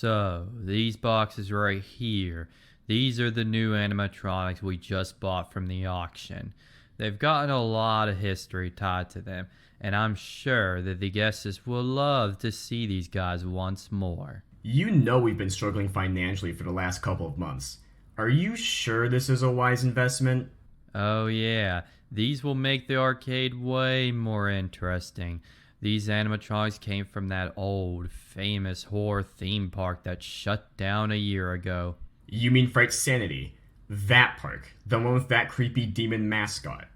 So, these boxes right here, these are the new animatronics we just bought from the auction. They've gotten a lot of history tied to them, and I'm sure that the guests will love to see these guys once more. You know we've been struggling financially for the last couple of months. Are you sure this is a wise investment? Oh, yeah, these will make the arcade way more interesting. These animatronics came from that old, famous horror theme park that shut down a year ago. You mean Fright Sanity? That park. The one with that creepy demon mascot.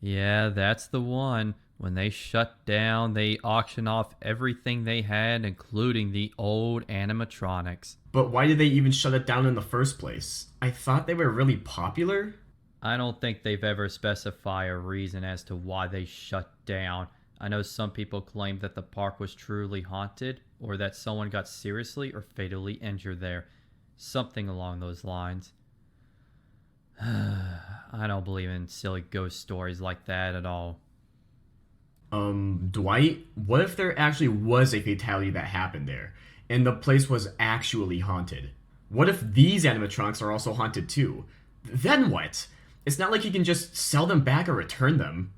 Yeah, that's the one. When they shut down, they auctioned off everything they had, including the old animatronics. But why did they even shut it down in the first place? I thought they were really popular? I don't think they've ever specified a reason as to why they shut down. I know some people claim that the park was truly haunted, or that someone got seriously or fatally injured there. Something along those lines. I don't believe in silly ghost stories like that at all. Dwight, what if there actually was a fatality that happened there, and the place was actually haunted? What if these animatronics are also haunted too? Then what? It's not like you can just sell them back or return them.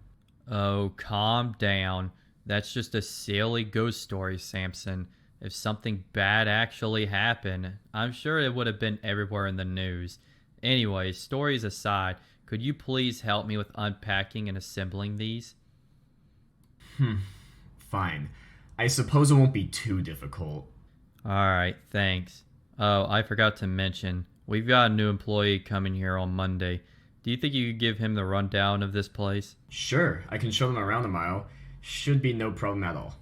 Oh, calm down. That's just a silly ghost story, Samson. If something bad actually happened, I'm sure it would have been everywhere in the news. Anyway, stories aside, could you please help me with unpacking and assembling these? Fine. I suppose it won't be too difficult. Alright, thanks. Oh, I forgot to mention, we've got a new employee coming here on Monday. Do you think you could give him the rundown of this place? Sure, I can show them around a mile. Should be no problem at all.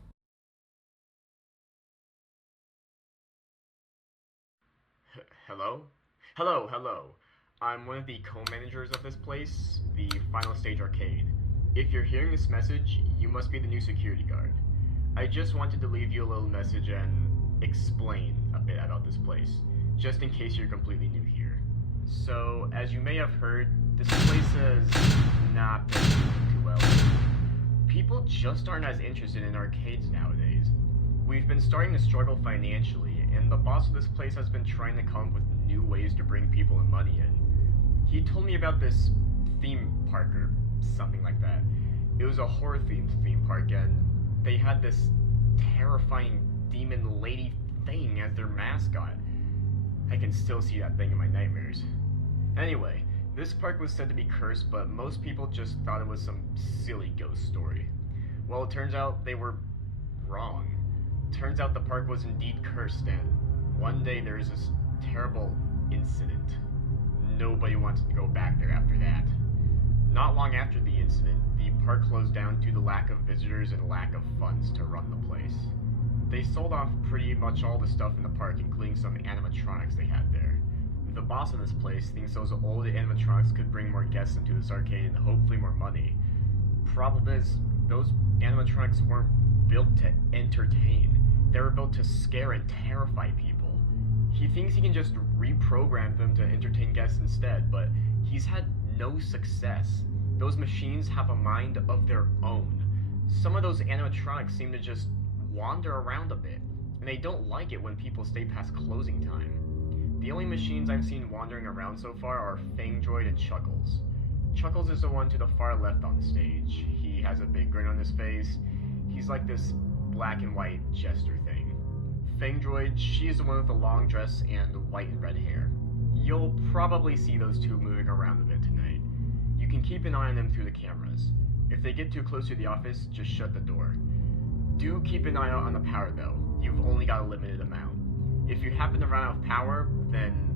Hello? Hello. I'm one of the co-managers of this place, the Final Stage Arcade. If you're hearing this message, you must be the new security guard. I just wanted to leave you a little message and explain a bit about this place, just in case you're completely new here. So, as you may have heard, this place has not been doing too well. People just aren't as interested in arcades nowadays. We've been starting to struggle financially, and the boss of this place has been trying to come up with new ways to bring people and money in. He told me about this theme park or something like that. It was a horror themed theme park, and they had this terrifying demon lady thing as their mascot. I can still see that thing in my nightmares. Anyway, this park was said to be cursed, but most people just thought it was some silly ghost story. Well, it turns out they were wrong. Turns out the park was indeed cursed, and one day there was this terrible incident. Nobody wanted to go back there after that. Not long after the incident, the park closed down due to lack of visitors and lack of funds to run the place. They sold off pretty much all the stuff in the park, including some animatronics they had there. The boss of this place thinks those old animatronics could bring more guests into this arcade and hopefully more money. Problem is, those animatronics weren't built to entertain. They were built to scare and terrify people. He thinks he can just reprogram them to entertain guests instead, but he's had no success. Those machines have a mind of their own. Some of those animatronics seem to just wander around a bit, and they don't like it when people stay past closing time. The only machines I've seen wandering around so far are Fangdroid and Chuckles. Chuckles is the one to the far left on the stage. He has a big grin on his face. He's like this black and white jester thing. Fangdroid, she is the one with the long dress and white and red hair. You'll probably see those two moving around a bit tonight. You can keep an eye on them through the cameras. If they get too close to the office, just shut the door. Do keep an eye out on the power though. You've only got a limited amount. If you happen to run out of power, then,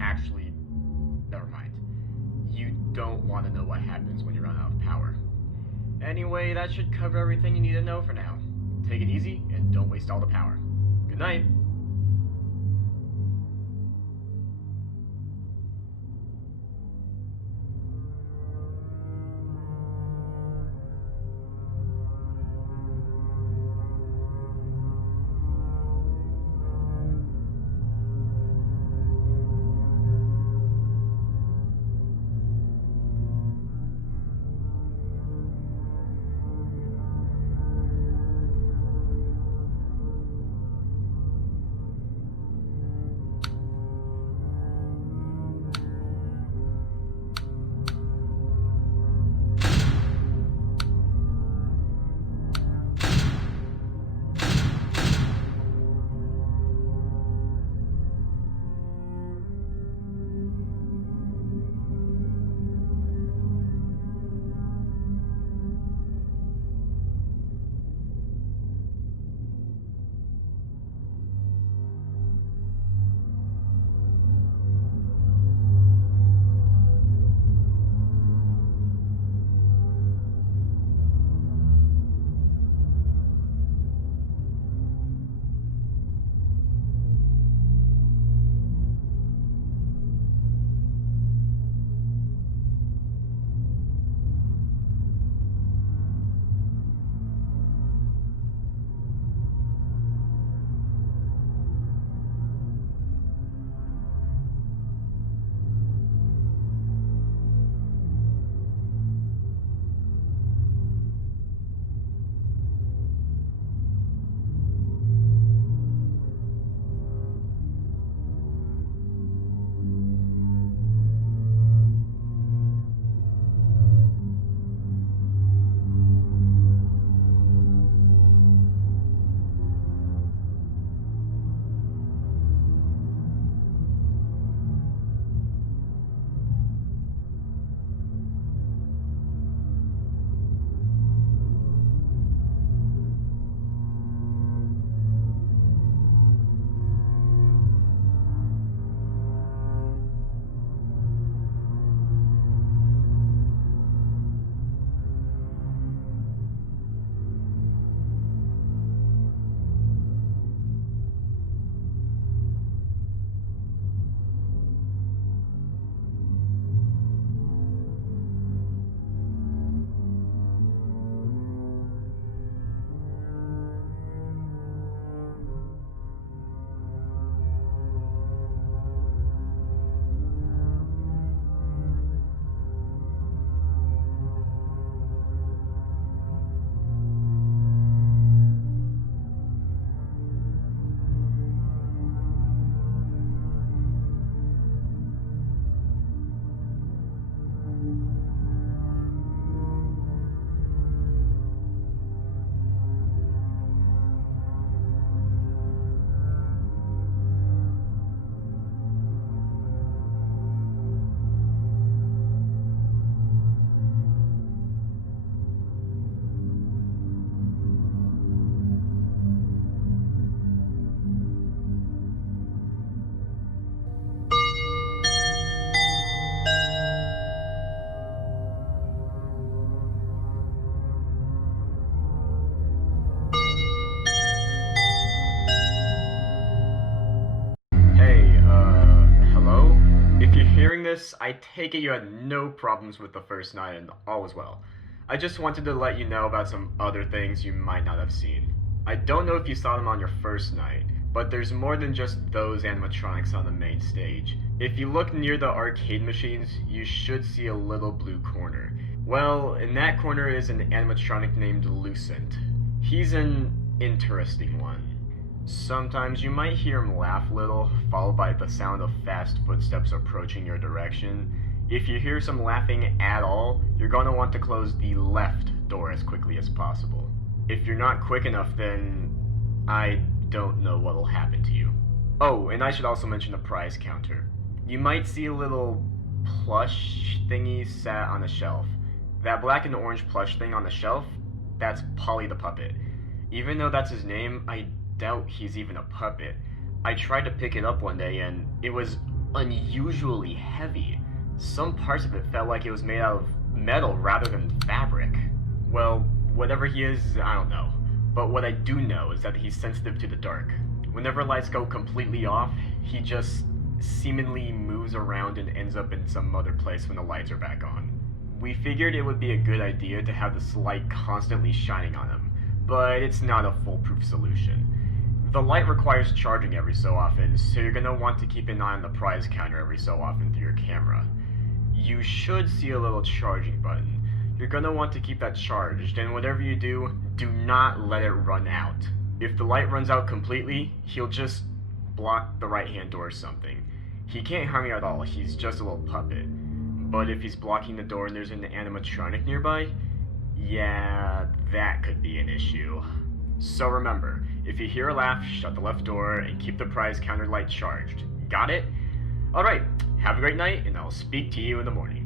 actually, never mind. You don't want to know what happens when you run out of power. Anyway, that should cover everything you need to know for now. Take it easy, and don't waste all the power. Good night. hearing this, I take it you had no problems with the first night and all was well. I just wanted to let you know about some other things you might not have seen. I don't know if you saw them on your first night, but there's more than just those animatronics on the main stage. If you look near the arcade machines, you should see a little blue corner. Well, in that corner is an animatronic named Lucent. He's an interesting one. Sometimes you might hear him laugh a little, followed by the sound of fast footsteps approaching your direction. If you hear some laughing at all, you're going to want to close the left door as quickly as possible. If you're not quick enough, then I don't know what will happen to you. Oh, and I should also mention the prize counter. You might see a little plush thingy sat on a shelf. That black and orange plush thing on the shelf, that's Polly the puppet. Even though that's his name, I doubt he's even a puppet. I tried to pick it up one day and it was unusually heavy. Some parts of it felt like it was made out of metal rather than fabric. Well, whatever he is, I don't know. But what I do know is that he's sensitive to the dark. Whenever lights go completely off, he just seemingly moves around and ends up in some other place when the lights are back on. We figured it would be a good idea to have this light constantly shining on him, but it's not a foolproof solution. The light requires charging every so often, so you're going to want to keep an eye on the prize counter every so often through your camera. You should see a little charging button. You're going to want to keep that charged, and whatever you do, do not let it run out. If the light runs out completely, he'll just block the right-hand door or something. He can't harm you at all, he's just a little puppet. But if he's blocking the door and there's an animatronic nearby, yeah, that could be an issue. So remember, if you hear a laugh, shut the left door and keep the prize counter light charged. Got it? Alright, have a great night, and I'll speak to you in the morning.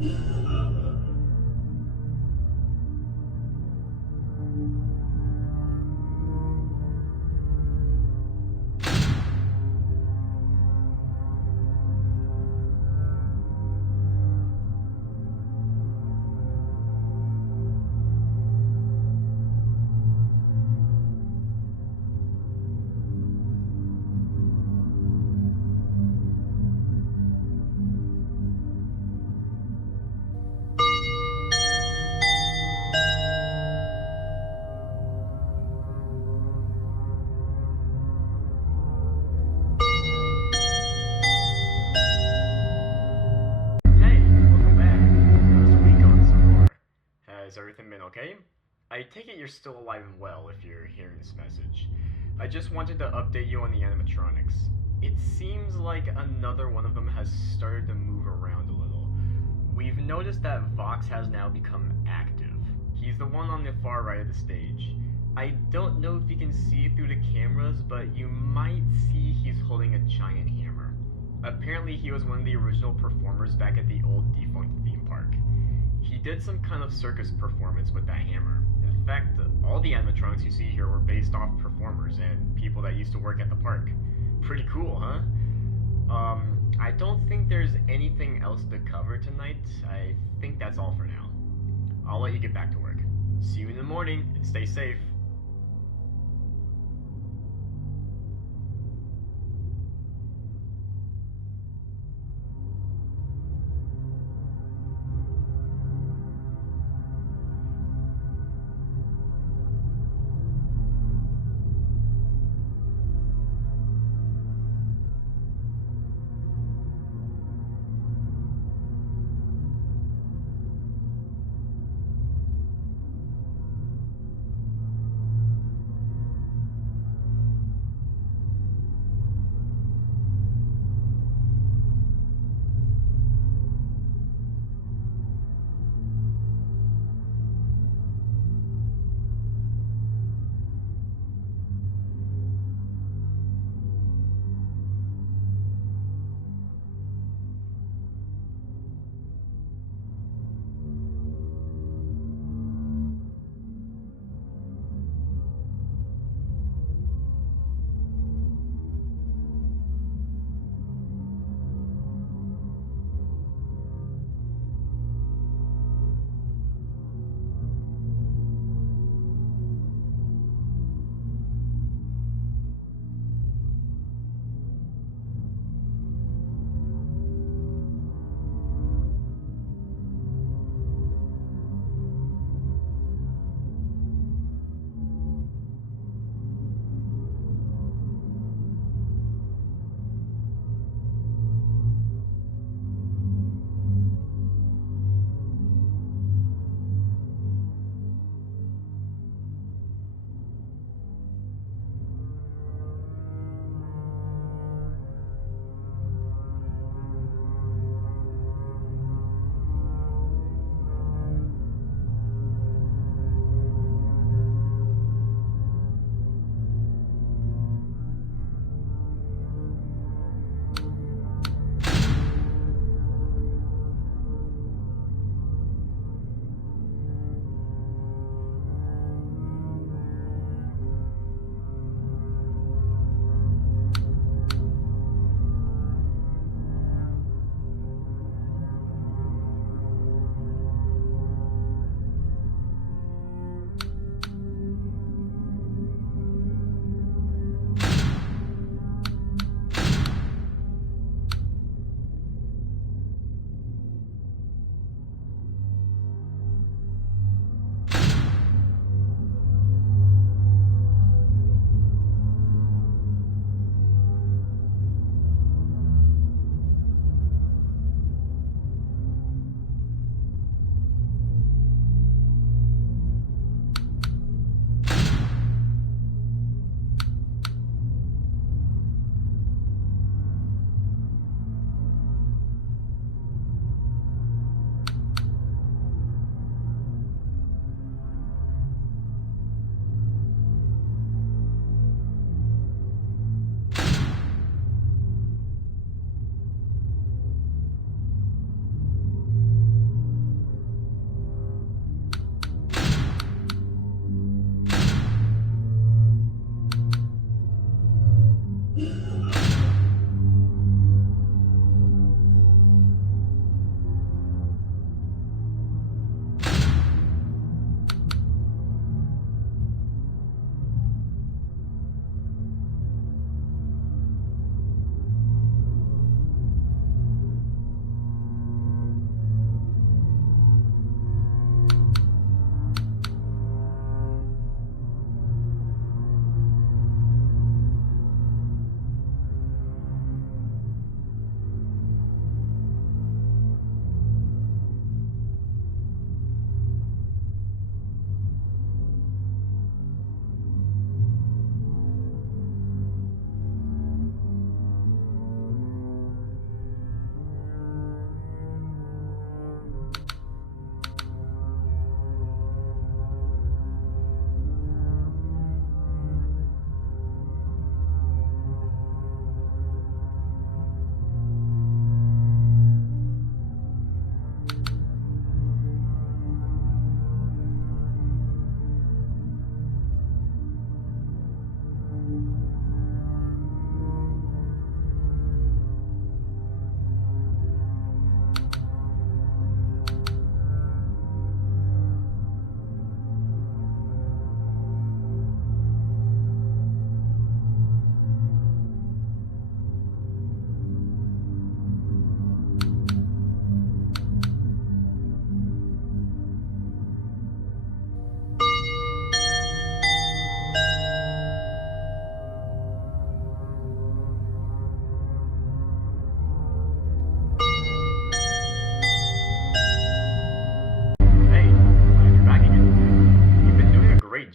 Hey, welcome back. How's your week going so far? Has everything been okay? I take it you're still alive and well if you're hearing this message. I just wanted to update you on the animatronics. It seems like another one of them has started to move around a little. We've noticed that Vox has now become active. He's the one on the far right of the stage. I don't know if you can see through the cameras, but you might see he's holding a giant hammer. Apparently, he was one of the original performers back at the old defunct theme park. He did some kind of circus performance with that hammer. In fact, all the animatronics you see here were based off performers and people that used to work at the park. Pretty cool, huh? I don't think there's anything else to cover tonight. I think that's all for now. I'll let you get back to work. See you in the morning, and stay safe.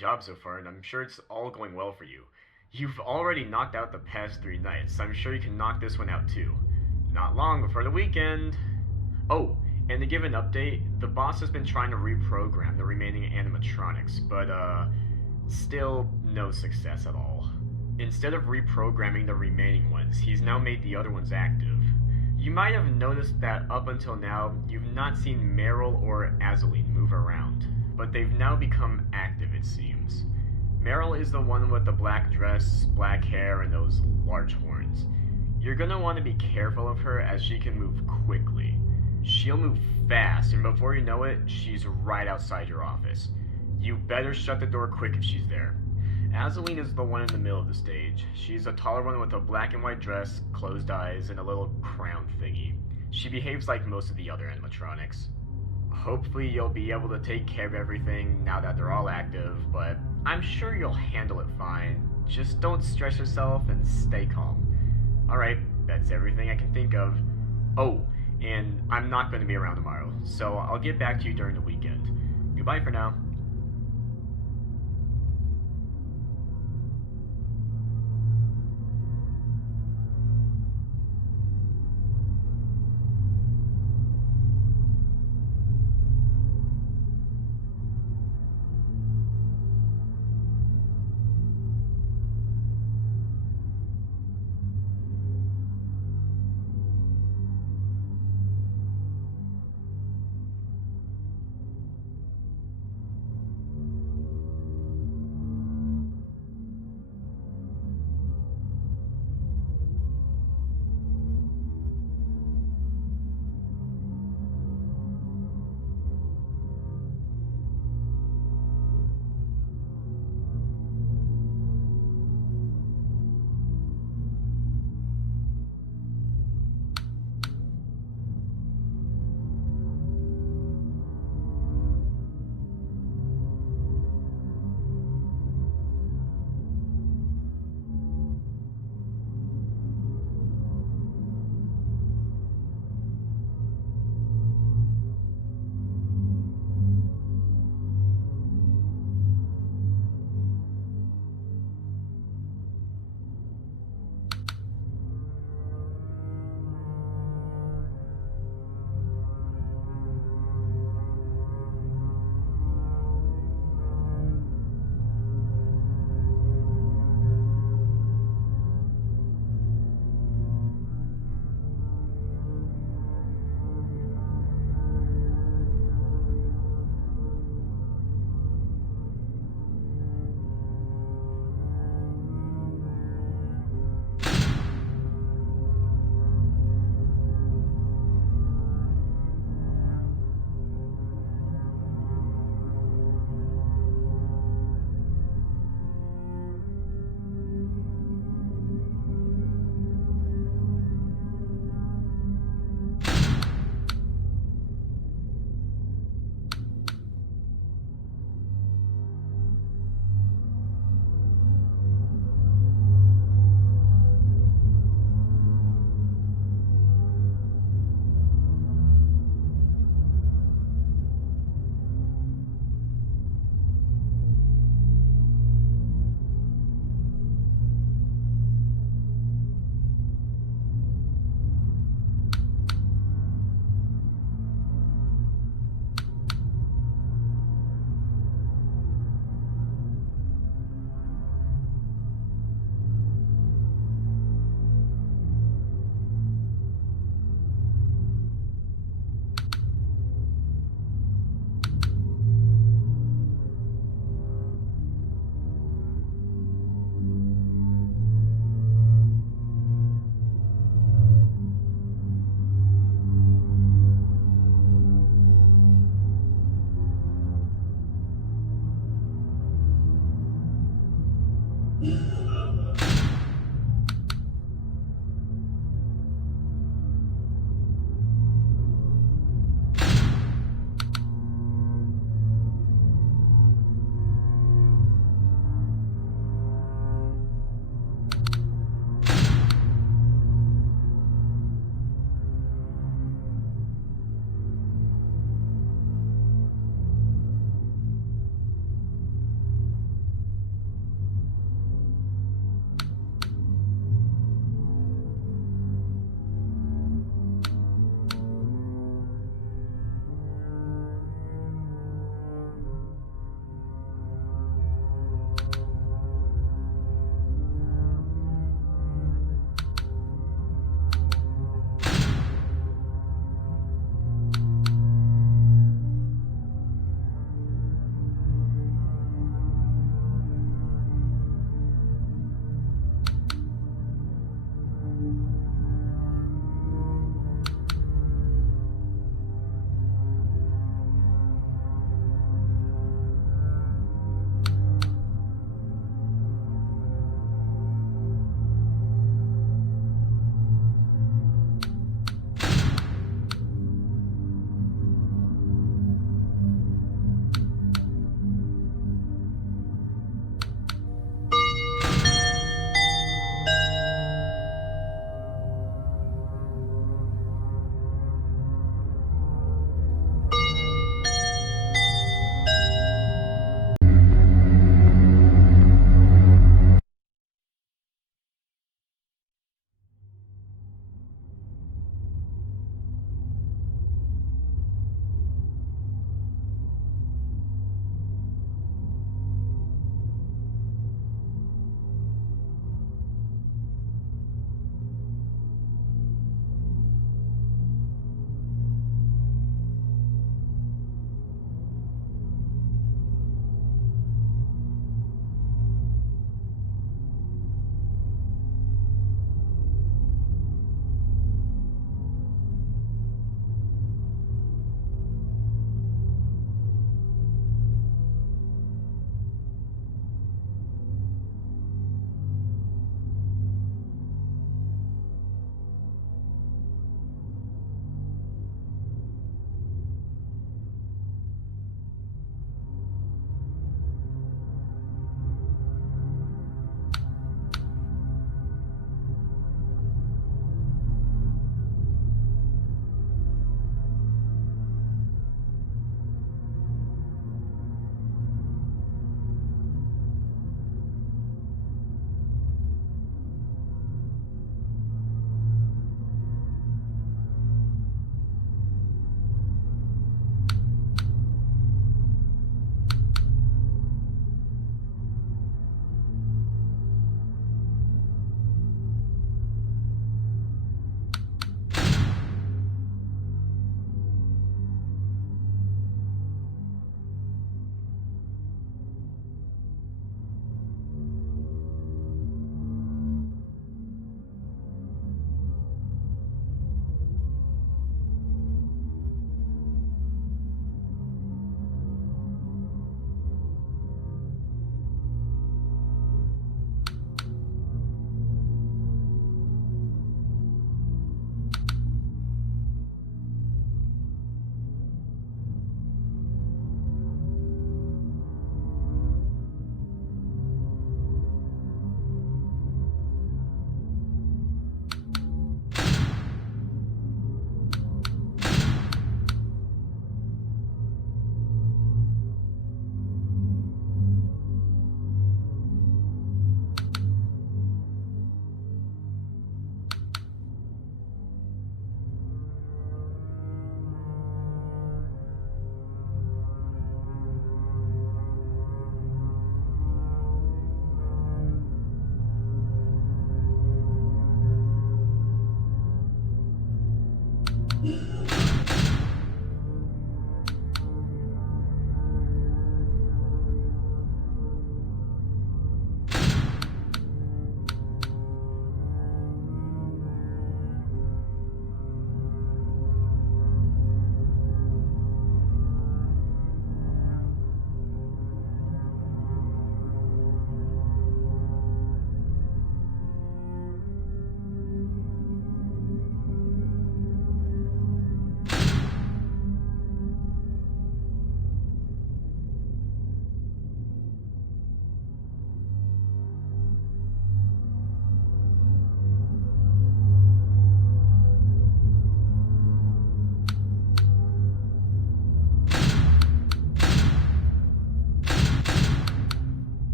job so far, and I'm sure it's all going well for you. You've already knocked out the past 3 nights, so I'm sure you can knock this one out too. Not long before the weekend. Oh, and to give an update, the boss has been trying to reprogram the remaining animatronics, but still no success at all. Instead of reprogramming the remaining ones, he's now made the other ones active. You might have noticed that up until now, you've not seen Meryl or Azaleen move around, but they've now become active, it seems. Meryl is the one with the black dress, black hair, and those large horns. You're gonna want to be careful of her as she can move quickly. She'll move fast, and before you know it, she's right outside your office. You better shut the door quick if she's there. Azaleen is the one in the middle of the stage. She's a taller one with a black and white dress, closed eyes, and a little crown thingy. She behaves like most of the other animatronics. Hopefully you'll be able to take care of everything now that they're all active, but I'm sure you'll handle it fine. Just don't stress yourself and stay calm. Alright, that's everything I can think of. Oh, and I'm not going to be around tomorrow, so I'll get back to you during the weekend. Goodbye for now.